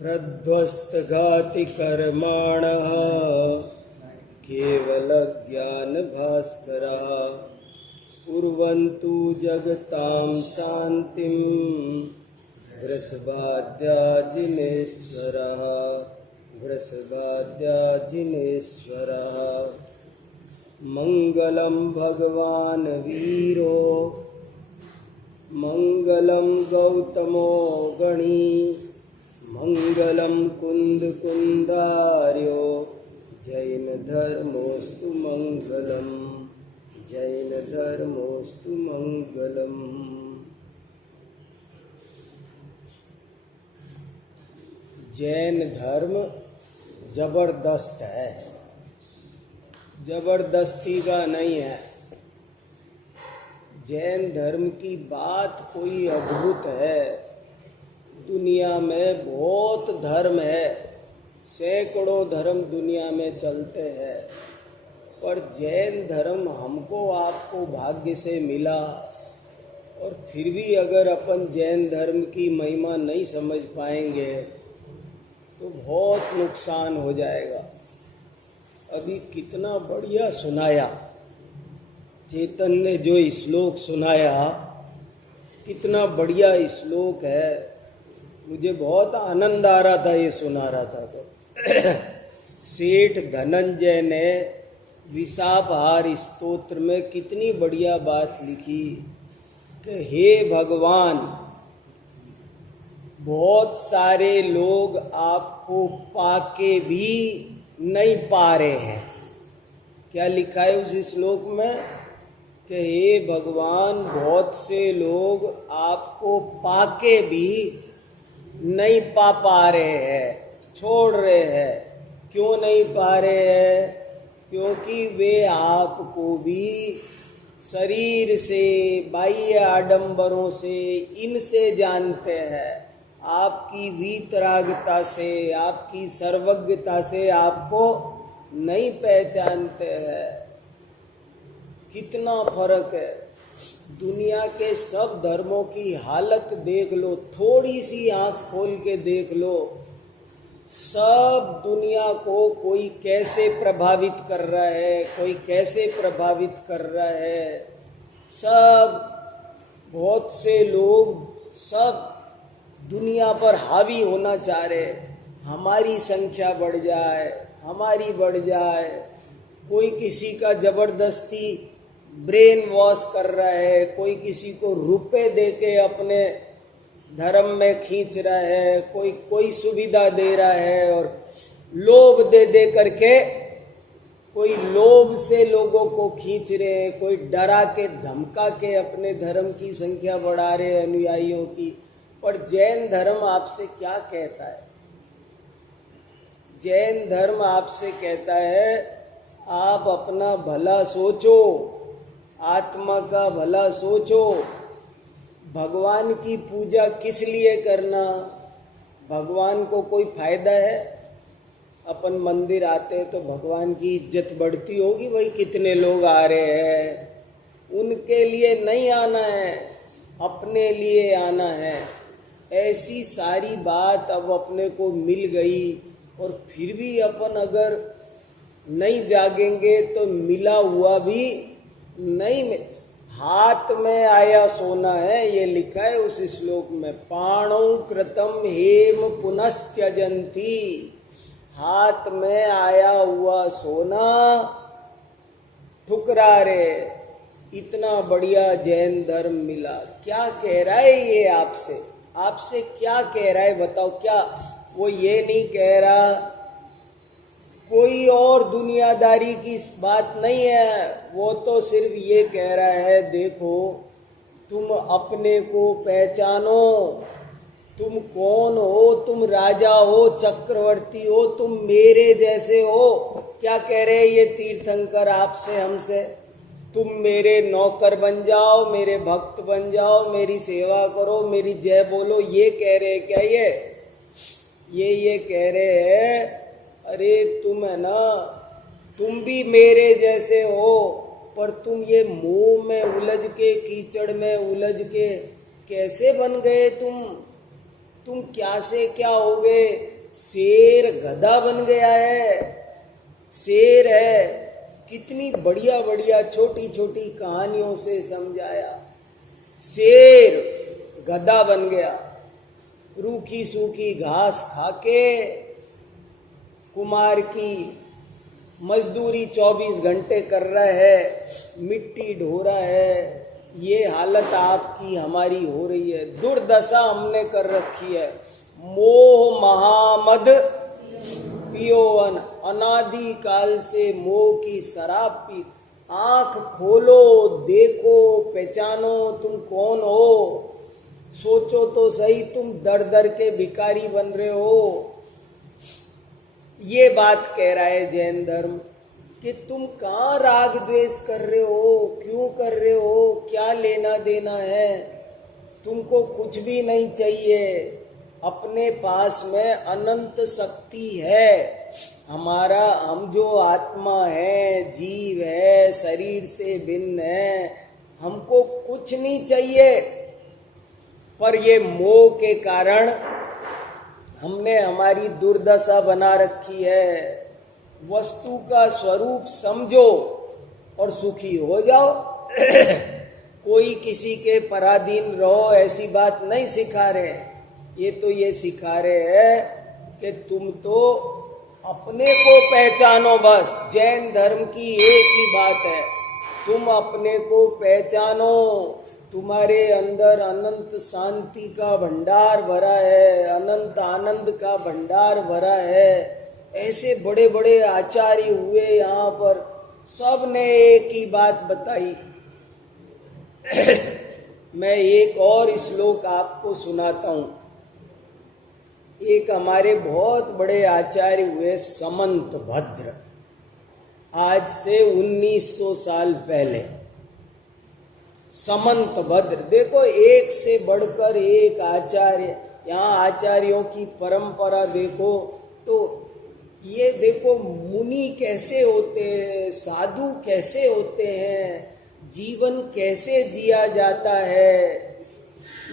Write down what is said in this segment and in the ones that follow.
प्रध्वस्तघाति कर्माणः केवलज्ञानभास्करः कुर्वन्तु जगतां शान्तिं वृषभाद्याजिनेश्वरः वृषभाद्याजिनेश्वरः। मङ्गलं भगवान् वीरो मङ्गलं गौतमो गणी मङ्गलं कुन्दकुन्दार्यो जैनधर्मोऽस्तु मङ्गलम् जैनधर्मोऽस्तु मङ्गलम्। जैन धर्म जबरदस्त है, जबरदस्ती का नहीं है। जैन धर्म की बात कोई अद्भुत है। दुनिया में बहुत धर्म है, सैकड़ों धर्म दुनिया में चलते हैं, पर जैन धर्म हमको आपको भाग्य से मिला। और फिर भी अगर अपन जैन धर्म की महिमा नहीं समझ पाएंगे तो बहुत नुकसान हो जाएगा। अभी कितना बढ़िया सुनाया चेतन ने, जो श्लोक सुनाया कितना बढ़िया श्लोक है। मुझे बहुत आनंद आ रहा था ये सुना रहा था तो। सेठ धनंजय ने विशापहार स्तोत्र में कितनी बढ़िया बात लिखी कि हे भगवान, बहुत सारे लोग आपको पाके भी नहीं पा रहे हैं। क्या लिखा है उस श्लोक में कि हे भगवान, बहुत से लोग आपको पाके भी नहीं पा रहे हैं, छोड़ रहे हैं। क्यों नहीं पा रहे हैं? क्योंकि वे आपको भी शरीर से, बाह्य आडंबरों से, इनसे जानते हैं। आपकी वीतरागता से, आपकी सर्वज्ञता से आपको नहीं पहचानते हैं। कितना फर्क है। दुनिया के सब धर्मों की हालत देख लो, थोड़ी सी आंख खोल के देख लो। सब दुनिया को कोई कैसे प्रभावित कर रहा है, कोई कैसे प्रभावित कर रहा है। सब बहुत से लोग सब दुनिया पर हावी होना चाह रहे। हमारी संख्या बढ़ जाए, हमारी बढ़ जाए। कोई किसी का जबरदस्ती ब्रेन वॉश कर रहा है, कोई किसी को रुपए दे के अपने धर्म में खींच रहा है, कोई सुविधा दे रहा है। और लोभ दे दे करके कोई लोभ से लोगों को खींच रहे हैं, कोई डरा के धमका के अपने धर्म की संख्या बढ़ा रहे हैं, अनुयायियों की। पर जैन धर्म आपसे क्या कहता है? जैन धर्म आपसे कहता है आप अपना भला सोचो, आत्मा का भला सोचो। भगवान की पूजा किस लिए करना? भगवान को कोई फायदा है? अपन मंदिर आते हैं तो भगवान की इज्जत बढ़ती होगी, भाई कितने लोग आ रहे हैं। उनके लिए नहीं आना है, अपने लिए आना है। ऐसी सारी बात अब अपने को मिल गई, और फिर भी अपन अगर नहीं जागेंगे तो मिला हुआ भी नहीं। हाथ में आया सोना है, ये लिखा है उस श्लोक में। पाणौ कृतम हेम पुनस्त्यजंती। हाथ में आया हुआ सोना ठुकरा रे। इतना बढ़िया जैन धर्म मिला। क्या कह रहा है ये आपसे? आपसे क्या कह रहा है बताओ? क्या वो ये नहीं कह रहा, कोई और दुनियादारी की बात नहीं है। वो तो सिर्फ ये कह रहा है, देखो तुम अपने को पहचानो, तुम कौन हो? तुम राजा हो, चक्रवर्ती हो, तुम मेरे जैसे हो। क्या कह रहे हैं ये तीर्थंकर आपसे, हमसे? तुम मेरे नौकर बन जाओ, मेरे भक्त बन जाओ, मेरी सेवा करो, मेरी जय बोलो। ये कह रहे हैं क्या? ये कह रहे हैं अरे तुम है ना, तुम भी मेरे जैसे हो, पर तुम ये मोह में उलझ के, कीचड़ में उलझ के कैसे बन गए तुम? तुम क्या से क्या हो गए, शेर गधा बन गया है, शेर है। कितनी बढ़िया बढ़िया छोटी छोटी कहानियों से समझाया। शेर गधा बन गया, रूखी सूखी घास खाके कुमार की मजदूरी 24 घंटे कर रहा है, मिट्टी ढो रहा है। ये हालत आपकी हमारी हो रही है, दुर्दशा हमने कर रखी है। मोह महामद पियोवन, अनादि काल से मोह की शराब पी। आंख खोलो, देखो, पहचानो तुम कौन हो। सोचो तो सही, तुम दर दर के भिखारी बन रहे हो। ये बात कह रहा है जैन धर्म कि तुम कहाँ राग द्वेष कर रहे हो, क्यों कर रहे हो, क्या लेना देना है। तुमको कुछ भी नहीं चाहिए, अपने पास में अनंत शक्ति है। हम जो आत्मा है, जीव है, शरीर से भिन्न है, हमको कुछ नहीं चाहिए। पर ये मोह के कारण हमने हमारी दुर्दशा बना रखी है। वस्तु का स्वरूप समझो और सुखी हो जाओ। कोई किसी के पराधीन रहो, ऐसी बात नहीं सिखा रहे। ये तो ये सिखा रहे हैं कि तुम तो अपने को पहचानो। बस जैन धर्म की एक ही बात है, तुम अपने को पहचानो। तुम्हारे अंदर अनंत शांति का भंडार भरा है, अनंत आनंद का भंडार भरा है। ऐसे बड़े बड़े आचार्य हुए यहाँ पर, सब ने एक ही बात बताई। मैं एक और श्लोक आपको सुनाता हूँ। एक हमारे बहुत बड़े आचार्य हुए समंत भद्र, आज से 1900 साल पहले। समंत भद्र, देखो एक से बढ़कर एक आचार्य। यहाँ आचार्यों की परंपरा देखो तो ये देखो मुनि कैसे होते हैं, साधु कैसे होते हैं, जीवन कैसे जिया जाता है।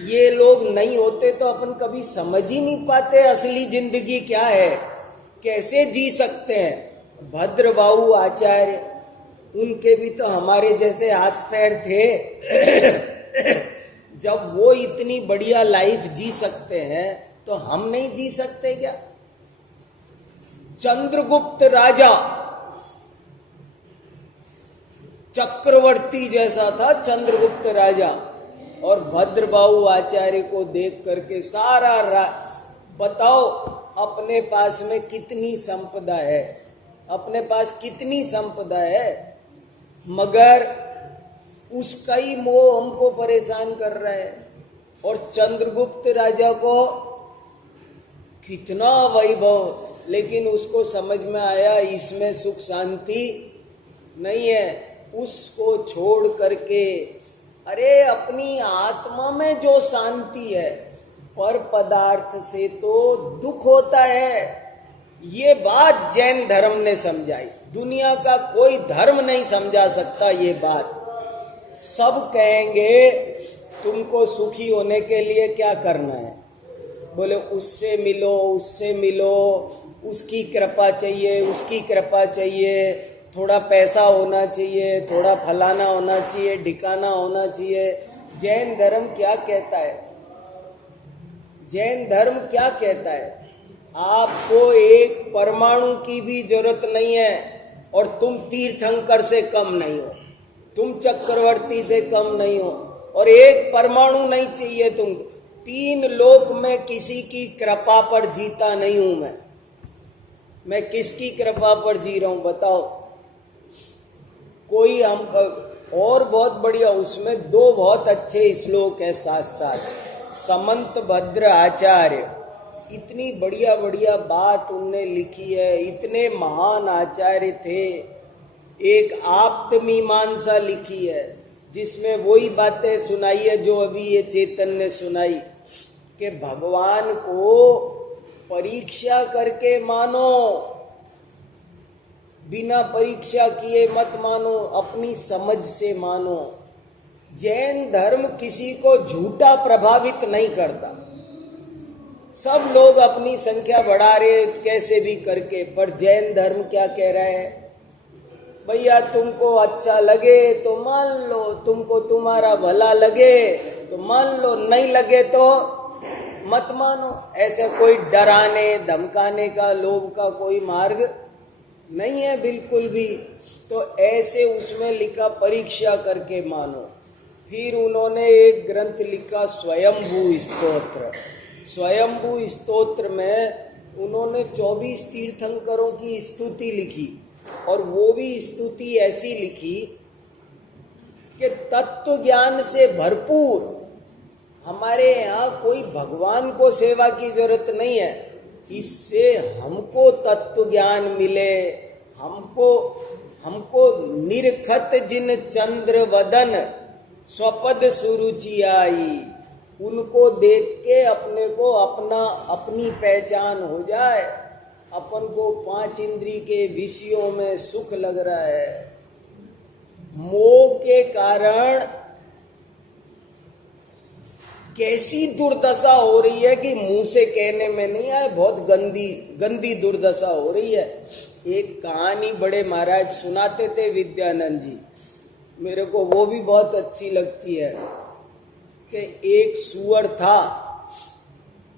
ये लोग नहीं होते तो अपन कभी समझ ही नहीं पाते असली जिंदगी क्या है, कैसे जी सकते हैं। भद्रबाहु आचार्य, उनके भी तो हमारे जैसे हाथ पैर थे। जब वो इतनी बढ़िया लाइफ जी सकते हैं तो हम नहीं जी सकते क्या। चंद्रगुप्त राजा चक्रवर्ती जैसा था चंद्रगुप्त राजा, और भद्रबाहु आचार्य को देख करके सारा बताओ अपने पास में कितनी संपदा है, अपने पास कितनी संपदा है, मगर उसका ही मोह हमको परेशान कर रहा है। और चंद्रगुप्त राजा को कितना वैभव, लेकिन उसको समझ में आया इसमें सुख शांति नहीं है। उसको छोड़ करके अरे अपनी आत्मा में जो शांति है, पर पदार्थ से तो दुख होता है। ये बात जैन धर्म ने समझाई, दुनिया का कोई धर्म नहीं समझा सकता ये बात। सब कहेंगे तुमको सुखी होने के लिए क्या करना है, बोले उससे मिलो, उससे मिलो, उसकी कृपा चाहिए, उसकी कृपा चाहिए, थोड़ा पैसा होना चाहिए, थोड़ा फलाना होना चाहिए, ढिकाना होना चाहिए। जैन धर्म क्या कहता है, जैन धर्म क्या कहता है, आपको एक परमाणु की भी जरूरत नहीं है और तुम तीर्थंकर से कम नहीं हो, तुम चक्रवर्ती से कम नहीं हो, और एक परमाणु नहीं चाहिए तुम। 3 लोक में किसी की कृपा पर जीता नहीं हूं मैं किसकी कृपा पर जी रहा हूं बताओ। कोई हम और बहुत बढ़िया, उसमें 2 बहुत अच्छे श्लोक है साथ साथ। समंत भद्र आचार्य, इतनी बढ़िया बढ़िया बात उनने लिखी है, इतने महान आचार्य थे। एक आप्तमीमांसा लिखी है जिसमें वही बातें सुनाई है जो अभी ये चेतन ने सुनाई, कि भगवान को परीक्षा करके मानो, बिना परीक्षा किए मत मानो, अपनी समझ से मानो। जैन धर्म किसी को झूठा प्रभावित नहीं करता, सब लोग अपनी संख्या बढ़ा रहे कैसे भी करके, पर जैन धर्म क्या कह रहा है? भैया तुमको अच्छा लगे तो मान लो, तुमको तुम्हारा भला लगे तो मान लो, नहीं लगे तो मत मानो। ऐसा कोई डराने धमकाने का, लोभ का कोई मार्ग नहीं है बिल्कुल भी। तो ऐसे उसमें लिखा परीक्षा करके मानो। फिर उन्होंने एक ग्रंथ लिखा स्वयंभू स्तोत्र। स्वयंभू स्तोत्र में उन्होंने 24 तीर्थंकरों की स्तुति लिखी, और वो भी स्तुति ऐसी लिखी कि तत्व ज्ञान से भरपूर। हमारे यहाँ कोई भगवान को सेवा की जरूरत नहीं है, इससे हमको तत्व ज्ञान मिले, हमको निरखत जिन चंद्र वदन स्वपद सुरुचि आई, उनको देख के अपने को अपनी पहचान हो जाए। अपन को 5 इंद्री के विषयों में सुख लग रहा है, मोह के कारण कैसी दुर्दशा हो रही है कि मुंह से कहने में नहीं आए, बहुत गंदी दुर्दशा हो रही है। एक कहानी बड़े महाराज सुनाते थे, विद्यानंद जी, मेरे को वो भी बहुत अच्छी लगती है, कि एक सुअर था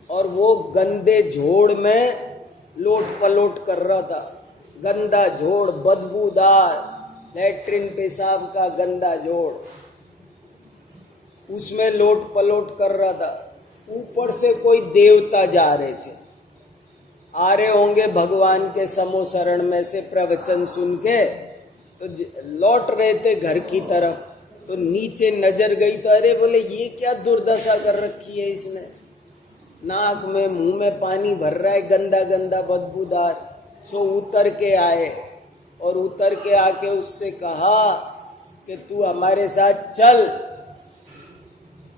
और वो गंदे झोड़ में लोट पलोट कर रहा था। गंदा झोड़, बदबूदार, लैट्रिन पेशाब का गंदा झोड़, उसमें लोट पलोट कर रहा था। ऊपर से कोई देवता जा रहे थे, आ रहे होंगे भगवान के समोसरण में से प्रवचन सुन के, तो लौट रहे थे घर की तरफ। तो नीचे नजर गई तो अरे बोले ये क्या दुर्दशा कर रखी है इसने, नाक में मुंह में पानी भर रहा है, गंदा गंदा बदबूदार। सो उतर के आए, और उतर के आके उससे कहा कि तू हमारे साथ चल,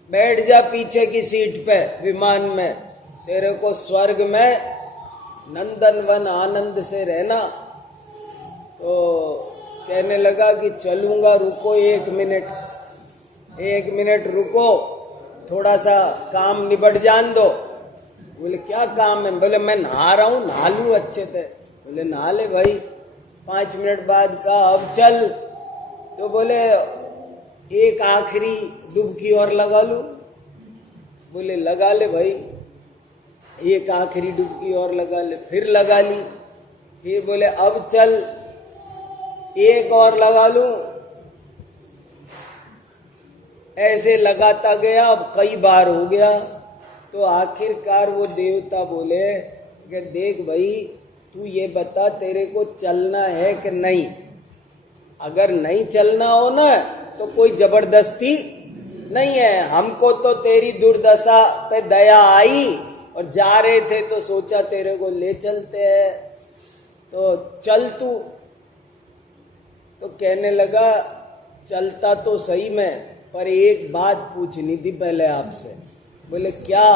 बैठ जा पीछे की सीट पे विमान में, तेरे को स्वर्ग में नंदनवन आनंद से रहना। तो कहने लगा कि चलूंगा, रुको 1 मिनट रुको, थोड़ा सा काम निबट जान दो। बोले क्या काम है? बोले मैं नहा रहा हूँ, नहा लूँ अच्छे से। बोले नहा ले भाई। 5 मिनट बाद कहा अब चल। तो बोले एक आखिरी डुबकी और लगा लूं। बोले लगा ले भाई, एक आखिरी डुबकी और लगा ले। फिर लगा ली। फिर बोले अब चल एक और लगा लूं। ऐसे लगाता गया, अब कई बार हो गया। तो आखिरकार वो देवता बोले कि देख भाई, तू ये बता तेरे को चलना है कि नहीं। अगर नहीं चलना हो ना तो कोई जबरदस्ती नहीं है। हमको तो तेरी दुर्दशा पे दया आई और जा रहे थे तो सोचा तेरे को ले चलते हैं, तो चल तू। तो कहने लगा चलता तो सही में, पर एक बात पूछनी थी पहले आपसे। बोले क्या?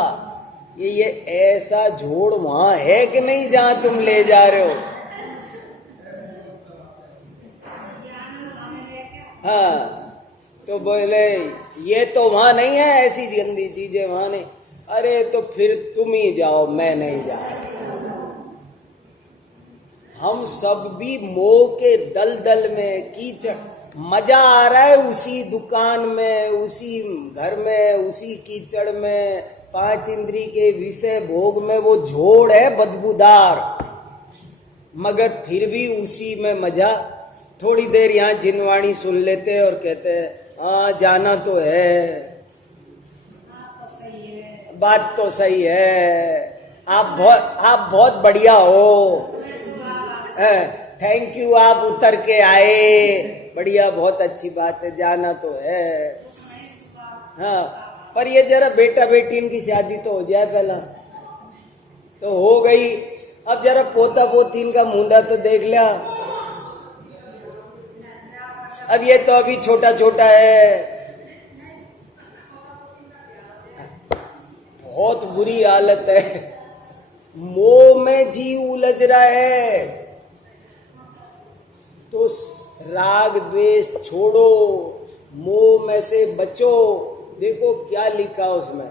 ये ऐसा झोड़ वहां है कि नहीं जहां तुम ले जा रहे हो? हाँ। तो बोले ये तो वहां नहीं है, ऐसी गंदी चीजें वहां नहीं। अरे तो फिर तुम ही जाओ, मैं नहीं जा रहा। हम सब भी मोह के दलदल में, कीचड़, मजा आ रहा है उसी दुकान में, उसी घर में, उसी कीचड़ में, 5 इंद्री के विषय भोग में। वो झोड़ है बदबूदार, मगर फिर भी उसी में मजा। थोड़ी देर यहाँ जिनवाणी सुन लेते और कहते हैं हाँ जाना तो है, बात तो सही है, आप बहुत बढ़िया हो, थैंक यू, आप उतर के आए, बढ़िया, बहुत अच्छी बात है, जाना तो है। हाँ, पर ये जरा बेटा बेटी इनकी शादी तो हो जाए पहला। तो हो गई, अब जरा पोता पोती इनका मुंडा तो देख लिया। अब ये तो अभी छोटा छोटा है, बहुत बुरी हालत है, मोह में जी उलझ रहा है। तो राग द्वेष छोड़ो, मोह में से बचो। देखो क्या लिखा उसमें,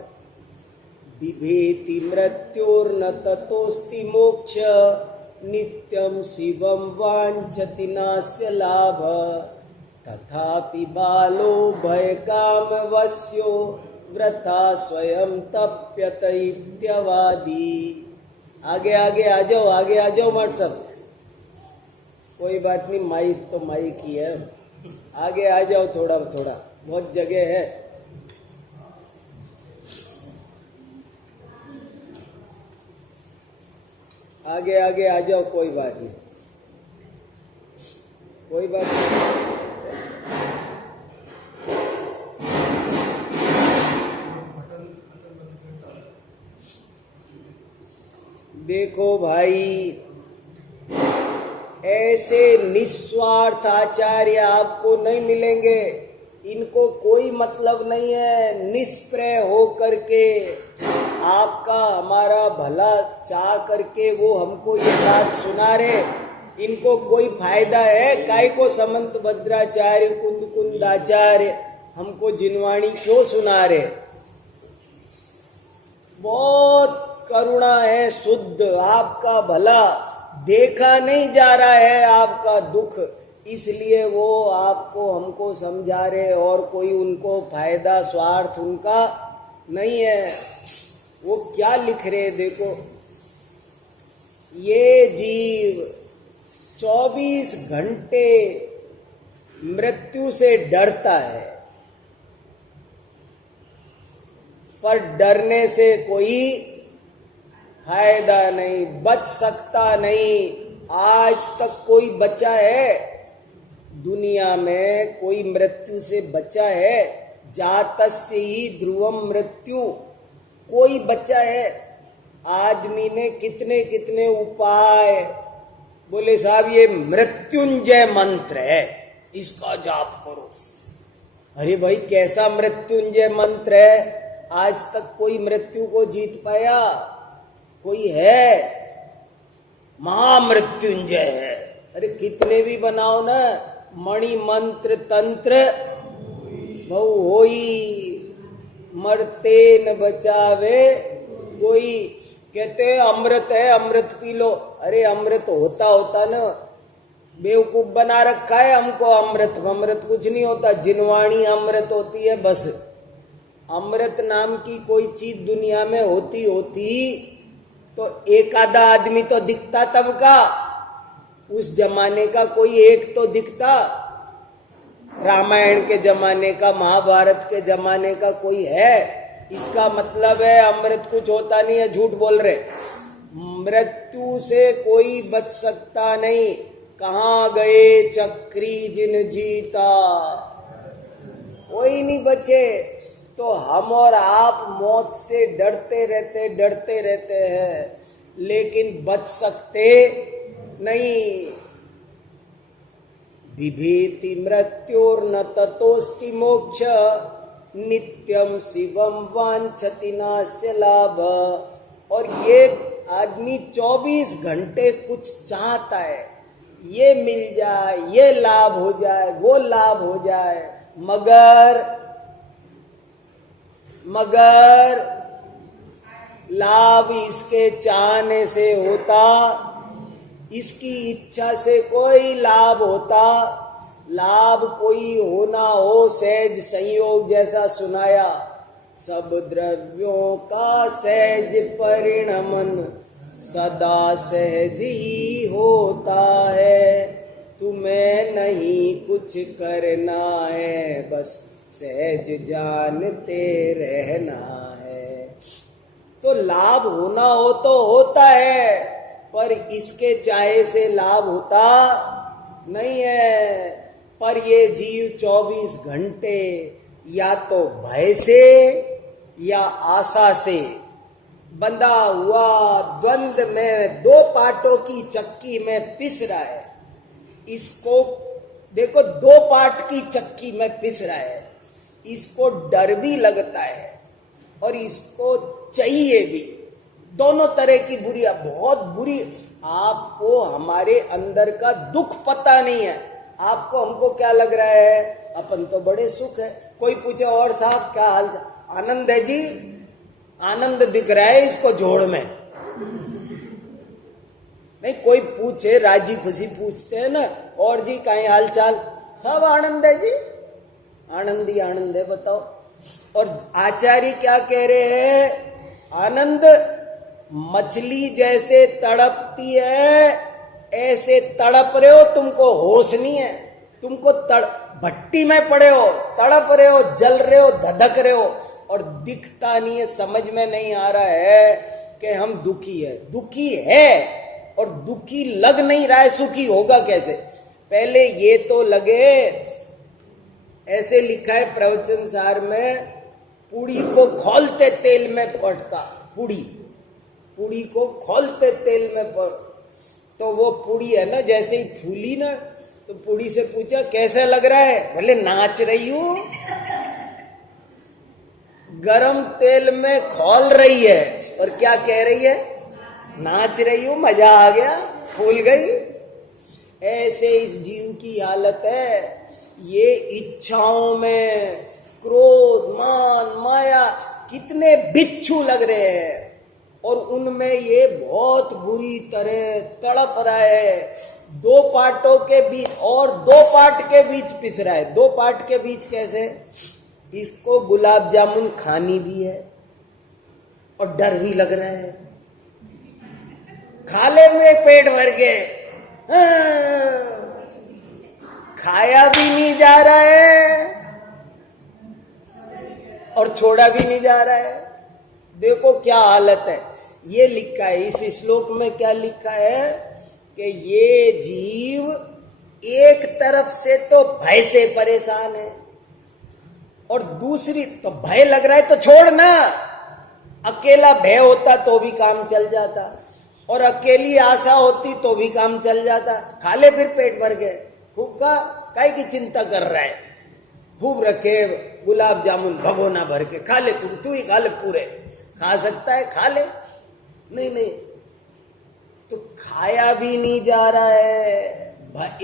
बिभेति मृत्युर्न ततोस्ति मोक्ष नित्यं शिवं वाञ्छति नास्य लाभ तथापि बालो भयकामवश्यो वृथा स्वयं तप्यत इत्यवादी। आगे आगे आ जाओ मत सब, कोई बात नहीं, माइक तो माइक ही है, आगे आ जाओ थोड़ा थोड़ा, बहुत जगह है। आगे आगे आ जाओ, कोई बात नहीं, कोई बात नहीं। देखो भाई, ऐसे निस्वार्थ आचार्य आपको नहीं मिलेंगे। इनको कोई मतलब नहीं है, निष्प्रय हो करके आपका हमारा भला चाह करके वो हमको ये बात सुना रहे। इनको कोई फायदा है? काय को समंत भद्राचार्य कुंद कुंदाचार्य हमको जिनवाणी क्यों सुना रहे? बहुत करुणा है शुद्ध, आपका भला देखा नहीं जा रहा है, आपका दुख, इसलिए वो आपको हमको समझा रहे, और कोई उनको फायदा स्वार्थ उनका नहीं है। वो क्या लिख रहे देखो, ये जीव 24 घंटे मृत्यु से डरता है, पर डरने से कोई फायदा नहीं, बच सकता नहीं। आज तक कोई बचा है दुनिया में? कोई मृत्यु से बचा है? जातस्य ही ध्रुवम मृत्यु, कोई बचा है? आदमी ने कितने कितने उपाय बोले, साहब ये मृत्युंजय मंत्र है, इसका जाप करो। अरे भाई, कैसा मृत्युंजय मंत्र है? आज तक कोई मृत्यु को जीत पाया? कोई है? महामृत्युंजय है। अरे कितने भी बनाओ ना, मणि मंत्र तंत्र बहु होई, मरते न बचावे कोई। कहते अमृत है, अमृत पी लो। अरे अमृत होता ना, बेवकूफ बना रखा है हमको। अमृत कुछ नहीं होता, जिनवाणी अमृत होती है बस। अमृत नाम की कोई चीज दुनिया में होती तो एक आधा आदमी तो दिखता तब का, उस जमाने का कोई एक तो दिखता। रामायण के जमाने का, महाभारत के जमाने का कोई है? इसका मतलब है अमृत कुछ होता नहीं है, झूठ बोल रहे। मृत्यु से कोई बच सकता नहीं। कहाँ गए चक्री जिन जीता? कोई नहीं बचे। तो हम और आप मौत से डरते रहते हैं, लेकिन बच सकते नहीं। बिभेति मृत्युर्न ततोस्ति मोक्ष नित्यम शिवम वांछति नास्य लाभ। और ये आदमी 24 घंटे कुछ चाहता है, ये मिल जाए, ये लाभ हो जाए, वो लाभ हो जाए, मगर लाभ इसके चाहने से होता, इसकी इच्छा से कोई लाभ होता? लाभ कोई होना हो, सहज संयोग जैसा सुनाया, सब द्रव्यों का सहज परिणमन सदा सहज ही होता है। तुम्हें नहीं कुछ करना है, बस सहज जानते रहना है। तो लाभ होना हो तो होता है, पर इसके चाहे से लाभ होता नहीं है। पर ये जीव 24 घंटे या तो भय से या आशा से बंधा हुआ द्वंद में, दो पाटों की चक्की में पिस रहा है। इसको देखो, दो पाट की चक्की में पिस रहा है। इसको डर भी लगता है और इसको चाहिए भी। दोनों तरह की बुरी, बहुत बुरी। आपको हमारे अंदर का दुख पता नहीं है। आपको हमको क्या लग रहा है? अपन तो बड़े सुख है। कोई पूछे और साहब क्या हाल? आनंद है जी, आनंद दिख रहा है इसको जोड़ में। नहीं कोई पूछे, राजी खुशी पूछते हैं ना, और जी कहीं हाल चाल, सब आनंद है जी, आनंद ही आनंद है, बताओ। और आचार्य क्या कह रहे हैं? आनंद मछली जैसे तड़पती है ऐसे तड़प रहे हो, तुमको होश नहीं है, तुमको भट्टी में पड़े हो, तड़प रहे हो, जल रहे हो, धधक रहे हो, और दिखता नहीं है, समझ में नहीं आ रहा है कि हम दुखी है। दुखी है और दुखी लग नहीं रहा है, सुखी होगा कैसे? पहले ये तो लगे। ऐसे लिखा है प्रवचन सार में, पूड़ी को खोलते तेल में पड़ता, पूड़ी को खोलते तेल में पड़, तो वो पूड़ी है ना, जैसे ही फूली ना, तो पूड़ी से पूछा कैसा लग रहा है? बोले नाच रही हूं। गरम तेल में खोल रही है और क्या कह रही है? नाच रही हूं, मजा आ गया, फूल गई। ऐसे इस जीव की हालत है। ये इच्छाओं में क्रोध, मान, माया, कितने बिच्छू लग रहे हैं, और उनमें ये बहुत बुरी तरह तड़प रहा है। दो पार्टों के बीच, और दो पार्ट के बीच पिस रहा है। दो पार्ट के बीच कैसे? इसको गुलाब जामुन खानी भी है और डर भी लग रहा है, खा ले में पेट भर के, खाया भी नहीं जा रहा है और छोड़ा भी नहीं जा रहा है। देखो क्या हालत है। ये लिखा है इस श्लोक में, क्या लिखा है कि ये जीव एक तरफ से तो भय से परेशान है, और दूसरी तो भय लग रहा है तो छोड़ना। अकेला भय होता तो भी काम चल जाता, और अकेली आशा होती तो भी काम चल जाता। खा ले फिर पेट भर के, खूब का काहे की चिंता कर रहा है? खूब रखे गुलाब जामुन भगोना भर के, खा ले, तू ही खा ले, पूरे खा सकता है, खा ले। नहीं, तो खाया भी नहीं जा रहा है।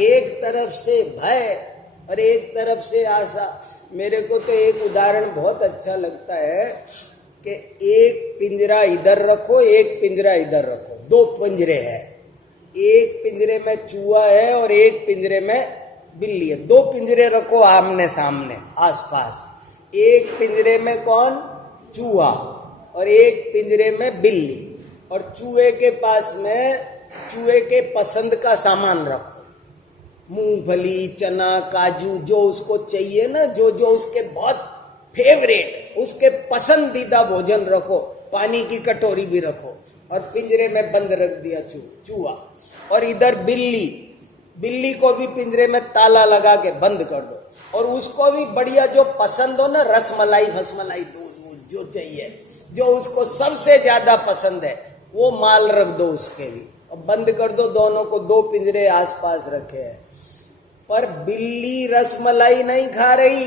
एक तरफ से भय और एक तरफ से आशा। मेरे को तो एक उदाहरण बहुत अच्छा लगता है कि एक पिंजरा इधर रखो, एक पिंजरा इधर रखो, दो पिंजरे हैं। एक पिंजरे में चूहा है और एक पिंजरे में बिल्ली है। दो पिंजरे रखो आमने सामने आसपास। एक पिंजरे में कौन? चूहा, और एक पिंजरे में बिल्ली। और चूहे के पास में चूहे के पसंद का सामान रखो, मूंगफली, चना, काजू, जो उसको चाहिए ना, जो जो उसके बहुत फेवरेट, उसके पसंदीदा भोजन रखो। पानी की कटोरी भी रखो, और पिंजरे में बंद रख दिया चूहा। और इधर बिल्ली को भी पिंजरे में ताला लगा के बंद कर दो, और उसको भी बढ़िया जो पसंद हो ना, रसमलाई फसमलाई, दूध जो चाहिए, जो उसको सबसे ज्यादा पसंद है, वो माल रख दो उसके भी, और बंद कर दो। दोनों को दो पिंजरे आसपास रखे हैं। पर बिल्ली रसमलाई नहीं खा रही,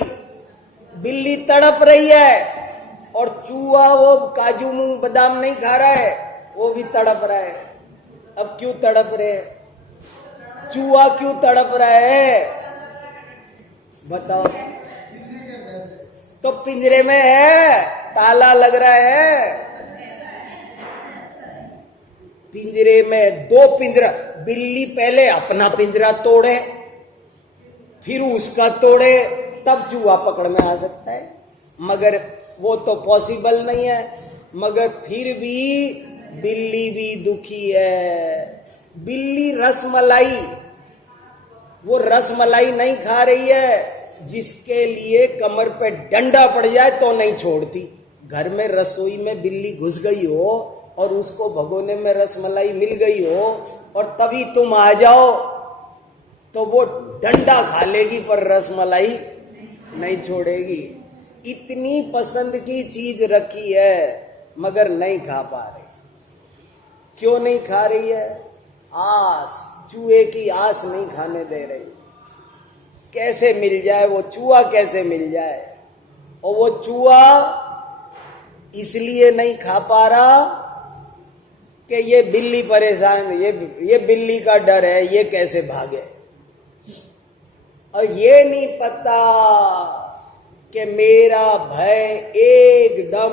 बिल्ली तड़प रही है, और चूहा वो काजू मूंग बादाम नहीं खा रहा है, वो भी तड़प रहा है। अब क्यों तड़प रहे हैं? चूहा क्यों तड़प रहा है बताओ? तो पिंजरे में है, ताला लग रहा है पिंजरे में। दो पिंजरा, बिल्ली पहले अपना पिंजरा तोड़े, फिर उसका तोड़े, तब चूहा पकड़ में आ सकता है। मगर वो तो पॉसिबल नहीं है। मगर फिर भी बिल्ली भी दुखी है। बिल्ली रसमलाई, वो रसमलाई नहीं खा रही है, जिसके लिए कमर पे डंडा पड़ जाए तो नहीं छोड़ती। घर में रसोई में बिल्ली घुस गई हो और उसको भगोने में रसमलाई मिल गई हो, और तभी तुम आ जाओ, तो वो डंडा खा लेगी पर रसमलाई नहीं छोड़ेगी। इतनी पसंद की चीज रखी है मगर नहीं खा पा रही। क्यों नहीं खा रही है? आस, चूहे की आस नहीं खाने दे रही। कैसे मिल जाए वो चूहा, कैसे मिल जाए? और वो चूहा इसलिए नहीं खा पा रहा कि ये बिल्ली परेशान, ये बिल्ली का डर है, ये कैसे भागे। और ये नहीं पता कि मेरा भय एकदम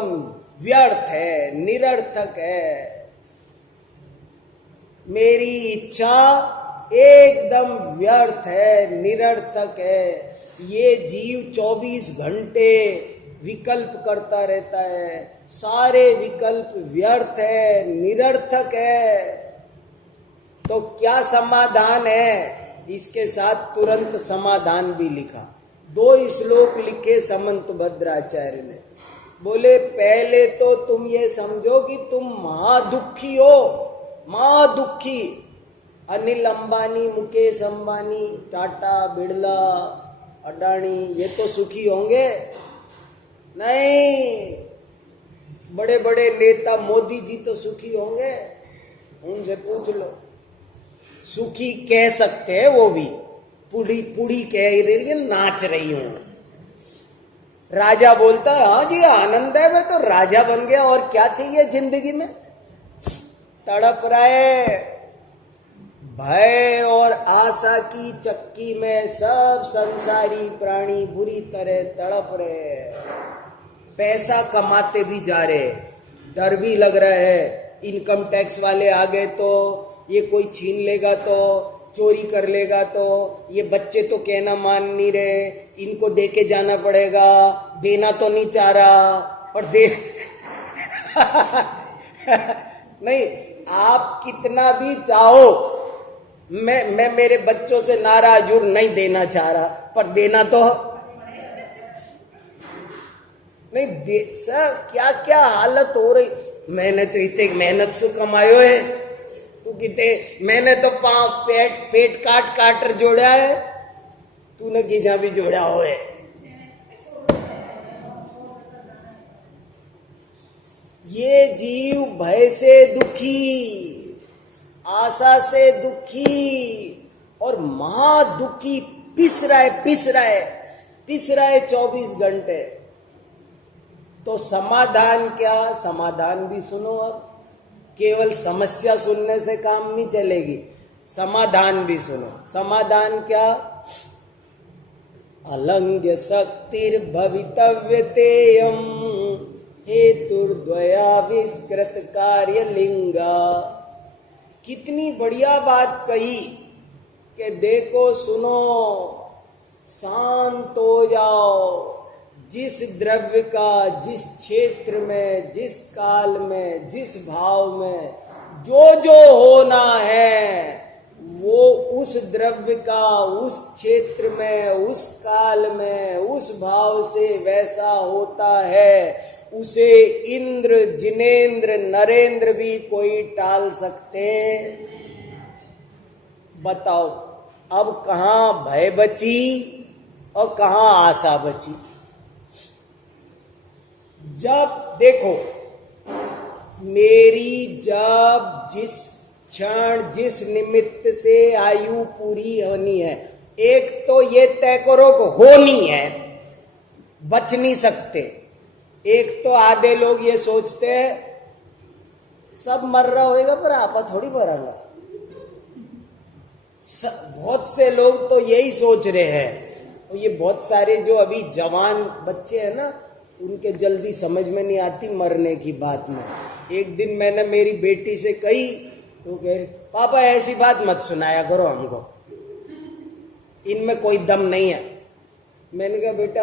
व्यर्थ है, निरर्थक है। मेरी इच्छा एकदम व्यर्थ है, निरर्थक है। ये जीव 24 घंटे विकल्प करता रहता है, सारे विकल्प व्यर्थ है, निरर्थक है। तो क्या समाधान है? इसके साथ तुरंत समाधान भी लिखा। 2 श्लोक लिखे समंत भद्राचार्य ने। बोले पहले तो तुम ये समझो कि तुम महादुखी हो, महादुखी। अनिल अंबानी, मुकेश अंबानी, टाटा, बिड़ला, अडानी ये तो सुखी होंगे? नहीं। बड़े बड़े नेता मोदी जी तो सुखी होंगे? उनसे पूछ लो। सुखी कह सकते हैं वो भी, पुड़ी पुड़ी कह रही है, नाच रही हूं। राजा बोलता है हाँ जी आनंद है, मैं तो राजा बन गया, और क्या चाहिए जिंदगी में। तड़प रहे भय और आशा की चक्की में सब संसारी प्राणी बुरी तरह तड़प रहे। पैसा कमाते भी जा रहे, डर भी लग रहा है इनकम टैक्स वाले आ गए तो, ये कोई छीन लेगा तो, चोरी कर लेगा तो, ये बच्चे तो कहना मान नहीं रहे, इनको दे के जाना पड़ेगा, देना तो नहीं चाह रहा, और दे नहीं, आप कितना भी चाहो, मैं मेरे बच्चों से नाराज हूं, नहीं देना चाह रहा, पर देना तो नहीं दे। सर क्या क्या हालत हो रही। मैंने तो इतने मेहनत से कमायो है, तू कितने, मैंने तो पांव पेट काट काट जोड़ा है, तूने किसा भी जोड़ा हो है। ये जीव भय से दुखी, आशा से दुखी और महादुखी पिस रहा है 24 घंटे। तो समाधान क्या? समाधान भी सुनो। अब केवल समस्या सुनने से काम नहीं चलेगी, समाधान भी सुनो। समाधान क्या? अलंघ्य शक्तिर भवितव्य तेयम हेतुर्द्वयाविष्कृत कार्य लिंगा। कितनी बढ़िया बात कही कि देखो सुनो, शांत हो जाओ। जिस द्रव्य का जिस क्षेत्र में, जिस काल में, जिस भाव में जो जो होना है, वो उस द्रव्य का उस क्षेत्र में, उस काल में, उस भाव से वैसा होता है। उसे इंद्र, जिनेंद्र, नरेंद्र भी कोई टाल सकते? बताओ अब कहां भय बची और कहां आशा बची? जब देखो मेरी, जब जिस क्षण जिस निमित्त से आयु पूरी होनी है, एक तो ये तय करो कि होनी है, बच नहीं सकते। एक तो आधे लोग ये सोचते हैं सब मर रहा होएगा पर आपा थोड़ी मरेगा। बहुत से लोग तो यही सोच रहे हैं। और ये बहुत सारे जो अभी जवान बच्चे हैं ना, उनके जल्दी समझ में नहीं आती मरने की बात में। एक दिन मैंने मेरी बेटी से कही तो कह पापा ऐसी बात मत सुनाया करो हमको, इनमें कोई दम नहीं है। मैंने कहा बेटा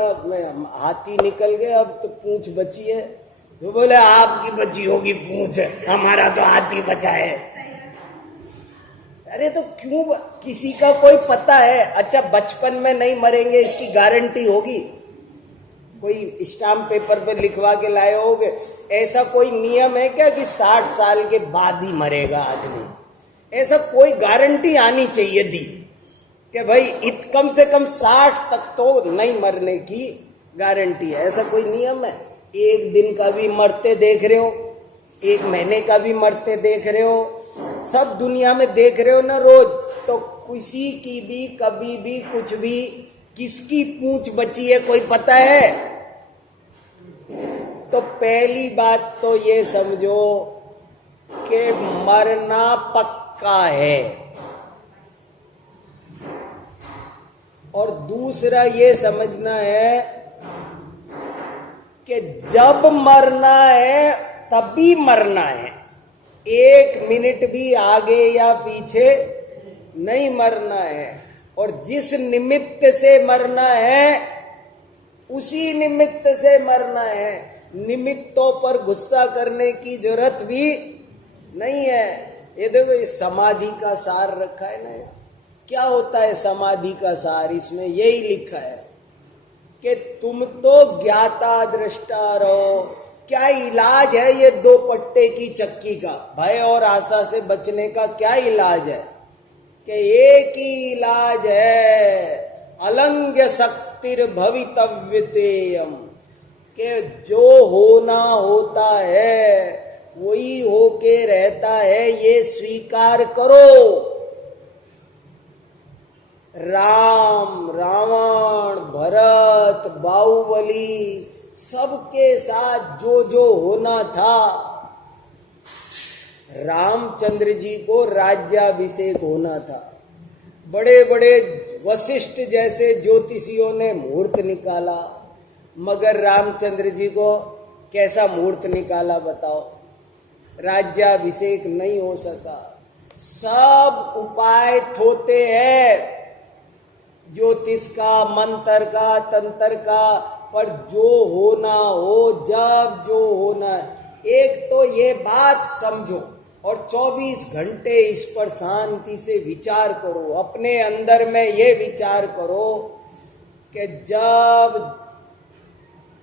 हाथी निकल गया, अब तो पूंछ बची है। वो बोले आपकी बची होगी पूंछ, हमारा तो हाथी बचा है। अरे तो क्यों, किसी का कोई पता है? अच्छा बचपन में नहीं मरेंगे इसकी गारंटी होगी? कोई स्टाम्प पेपर पे लिखवा के लाए होगे? ऐसा कोई नियम है क्या कि 60 साल के बाद ही मरेगा आदमी? ऐसा कोई गारंटी आनी चाहिए थी कि भाई कम से कम 60 तक तो नहीं मरने की गारंटी है। ऐसा कोई नियम है? एक दिन का भी मरते देख रहे हो, 1 महीने का भी मरते देख रहे हो, सब दुनिया में देख रहे हो ना रोज। तो किसी की भी कभी भी कुछ भी, किसकी पूंछ बची है कोई पता है? तो पहली बात तो ये समझो कि मरना पक्का है। और दूसरा ये समझना है कि जब मरना है तभी मरना है, 1 मिनट भी आगे या पीछे नहीं मरना है। और जिस निमित्त से मरना है उसी निमित्त से मरना है। निमित्तों पर गुस्सा करने की जरूरत भी नहीं है। ये देखो, ये समाधि का सार रखा है ना। क्या होता है समाधि का सार? इसमें यही लिखा है कि तुम तो ज्ञाता दृष्टा रहो। क्या इलाज है ये 2 पट्टे की चक्की का? भय और आशा से बचने का क्या इलाज है? कि एक ही इलाज है, अलंघ्य शक्तिर भवितव्यतेयम, कि जो होना होता है वही होके रहता है, ये स्वीकार करो। राम, रावण, भरत, बाहुबली सबके साथ जो जो होना था, रामचंद्र जी को राज्याभिषेक होना था। बड़े बड़े वशिष्ठ जैसे ज्योतिषियों ने मुहूर्त निकाला, मगर रामचंद्र जी को कैसा मुहूर्त निकाला बताओ? राज्याभिषेक नहीं हो सका। सब उपाय थोते हैं, ज्योतिष का, मंत्र का, तंत्र का, पर जो होना हो, जब जो होना। एक तो ये बात समझो और 24 घंटे इस पर शांति से विचार करो। अपने अंदर में ये विचार करो कि जब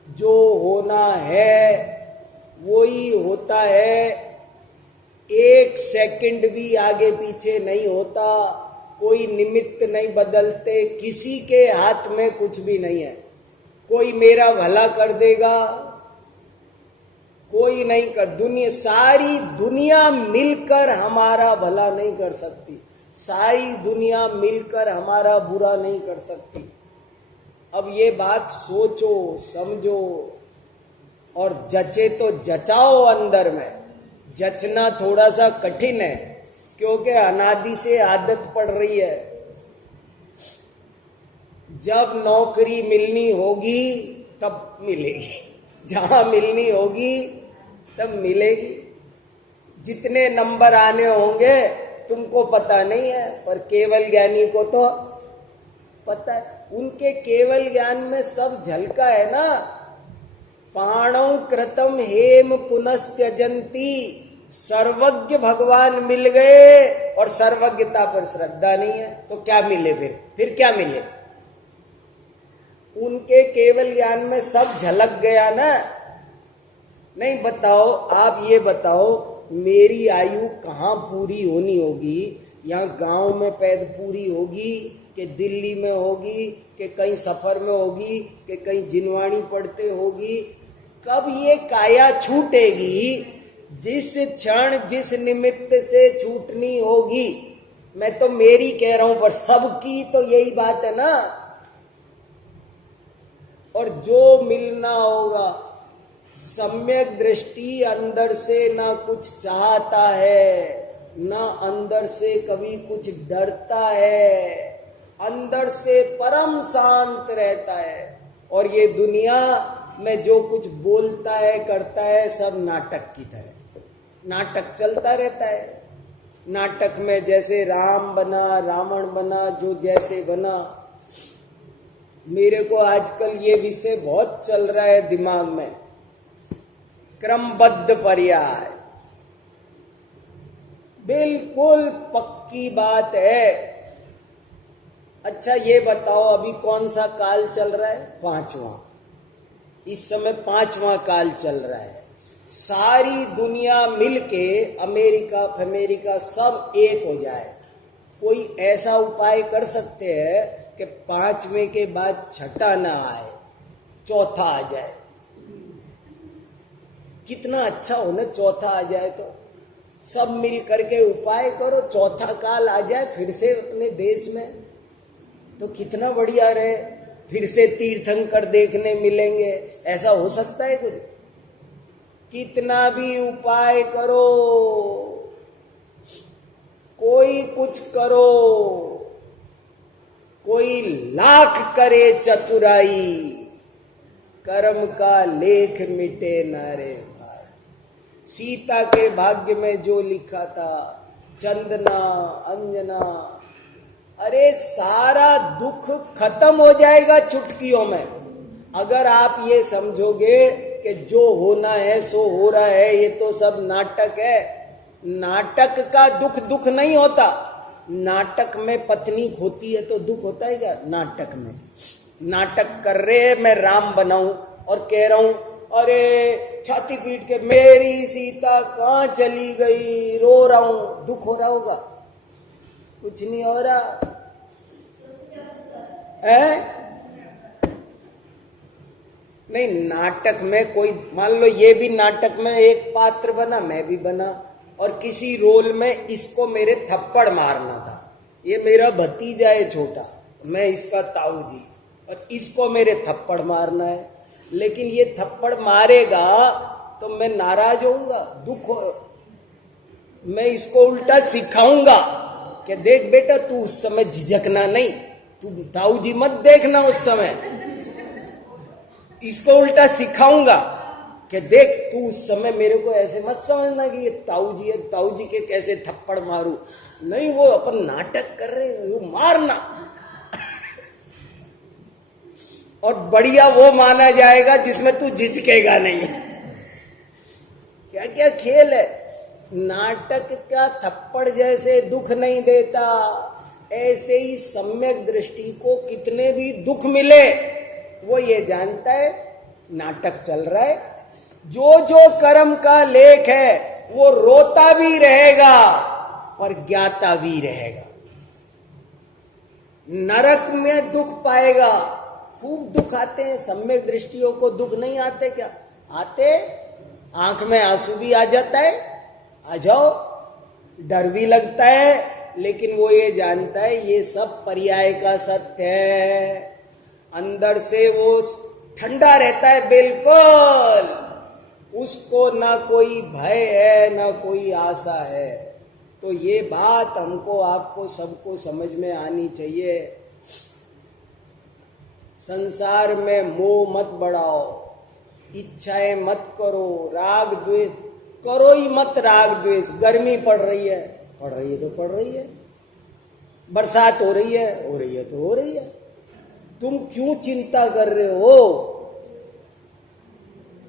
जो होना है वही होता है, 1 सेकंड भी आगे पीछे नहीं होता, कोई निमित्त नहीं बदलते, किसी के हाथ में कुछ भी नहीं है। कोई मेरा भला कर देगा, कोई नहीं कर, सारी दुनिया मिलकर हमारा भला नहीं कर सकती, सारी दुनिया मिलकर हमारा बुरा नहीं कर सकती। अब ये बात सोचो, समझो और जचे तो जचाओ अंदर में। जचना थोड़ा सा कठिन है क्योंकि अनादि से आदत पड़ रही है। जब नौकरी मिलनी होगी तब मिलेगी, जहां मिलनी होगी तब मिलेगी। जितने नंबर आने होंगे तुमको पता नहीं है, पर केवल ज्ञानी को तो पता है। उनके केवल ज्ञान में सब झलका है ना। पाणौ कृतम हेम पुनस्त्यजंती, सर्वज्ञ भगवान मिल गए और सर्वज्ञता पर श्रद्धा नहीं है तो क्या मिले? फिर क्या मिले? उनके केवल ज्ञान में सब झलक गया ना। नहीं, बताओ, आप ये बताओ, मेरी आयु कहाँ पूरी होनी होगी? यहाँ गांव में पैद पूरी होगी कि दिल्ली में होगी कि कहीं सफर में होगी कि कहीं जिनवाणी पढ़ते होगी? कब ये काया छूटेगी? जिस क्षण जिस निमित्त से छूटनी होगी। मैं तो मेरी कह रहा हूं, पर सबकी तो यही बात है ना। और जो मिलना होगा, सम्यक दृष्टि अंदर से ना कुछ चाहता है, ना अंदर से कभी कुछ डरता है, अंदर से परम शांत रहता है। और ये दुनिया में जो कुछ बोलता है, करता है, सब नाटक की तरह नाटक चलता रहता है। नाटक में जैसे राम बना, रावण बना, जो जैसे बना। मेरे को आजकल ये विषय बहुत चल रहा है दिमाग में, क्रमबद्ध पर्याय। बिल्कुल पक्की बात है। अच्छा ये बताओ, अभी कौन सा काल चल रहा है? 5वां। इस समय 5वां काल चल रहा है। सारी दुनिया मिलके, अमेरिका सब एक हो जाए। कोई ऐसा उपाय कर सकते हैं कि 5वें के बाद छठा ना आए, चौथा आ जाए? कितना अच्छा हो ना, चौथा आ जाए तो। सब मिल करके उपाय करो, चौथा काल आ जाए फिर से अपने देश में, तो कितना बढ़िया रहे। फिर से तीर्थंकर देखने मिलेंगे। ऐसा हो सकता है कुछ? कितना भी उपाय करो, कोई कुछ करो, कोई लाख करे चतुराई, कर्म का लेख मिटे ना रे भाई। सीता के भाग्य में जो लिखा था, चंदना अंजना, अरे सारा दुख खत्म हो जाएगा चुटकियों में। अगर आप ये समझोगे कि जो होना है सो हो रहा है, ये तो सब नाटक है। नाटक का दुख दुख नहीं होता। नाटक में पत्नी खोती है तो दुख होता है क्या? नाटक में नाटक कर रहे मैं राम बनाऊं और कह रहा हूं अरे छाती पीट के मेरी सीता कहां चली गई, रो रहा हूं, दुख हो रहा होगा? कुछ नहीं हो रहा है। नहीं, नाटक में कोई, मान लो ये भी नाटक में एक पात्र बना, मैं भी बना, और किसी रोल में इसको मेरे थप्पड़ मारना था। ये मेरा भतीजा है छोटा, मैं इसका ताऊ जी, और इसको मेरे थप्पड़ मारना है। लेकिन ये थप्पड़ मारेगा तो मैं नाराज होऊंगा, दुख हो। मैं इसको उल्टा सिखाऊंगा कि देख बेटा, तू उस समय झिझकना नहीं, तू ताऊ जी मत देखना उस समय। इसको उल्टा सिखाऊंगा कि देख, तू उस समय मेरे को ऐसे मत समझना कि ये ताऊ जी है, ताऊ जी के कैसे थप्पड़ मारू। नहीं, वो अपन नाटक कर रहे हैं, वो मारना। और बढ़िया वो माना जाएगा जिसमें तू झिझकेगा नहीं। क्या क्या खेल है। नाटक का थप्पड़ जैसे दुख नहीं देता, ऐसे ही सम्यक दृष्टि को कितने भी दुख मिले, वो ये जानता है नाटक चल रहा है। जो जो कर्म का लेख है वो रोता भी रहेगा और ज्ञाता भी रहेगा। नरक में दुख पाएगा, खूब दुख आते हैं। सम्यक दृष्टियों को दुख नहीं आते क्या? आते। आंख में आंसू भी आ जाता है, आ जाओ, डर भी लगता है, लेकिन वो ये जानता है ये सब पर्याय का सत्य है। अंदर से वो ठंडा रहता है बिल्कुल। उसको ना कोई भय है ना कोई आशा है। तो ये बात हमको आपको सबको समझ में आनी चाहिए। संसार में मोह मत बढ़ाओ, इच्छाएं मत करो, राग द्वेष करो ही मत। राग द्वेष, गर्मी पड़ रही है तो पड़ रही है, बरसात हो रही है तो हो रही है। तुम क्यों चिंता कर रहे हो?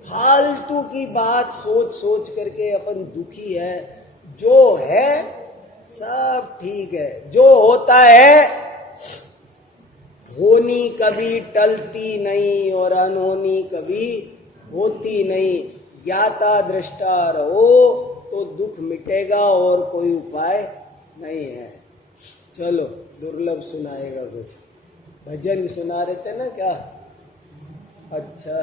फालतू की बात सोच सोच करके अपन दुखी है। जो है सब ठीक है, जो होता है होनी कभी टलती नहीं और अनहोनी कभी होती नहीं। ज्ञाता दृष्टा रहो तो दुख मिटेगा और कोई उपाय नहीं है। चलो, दुर्लभ सुनाएगा कुछ। भजन सुना रहे थे ना क्या? अच्छा,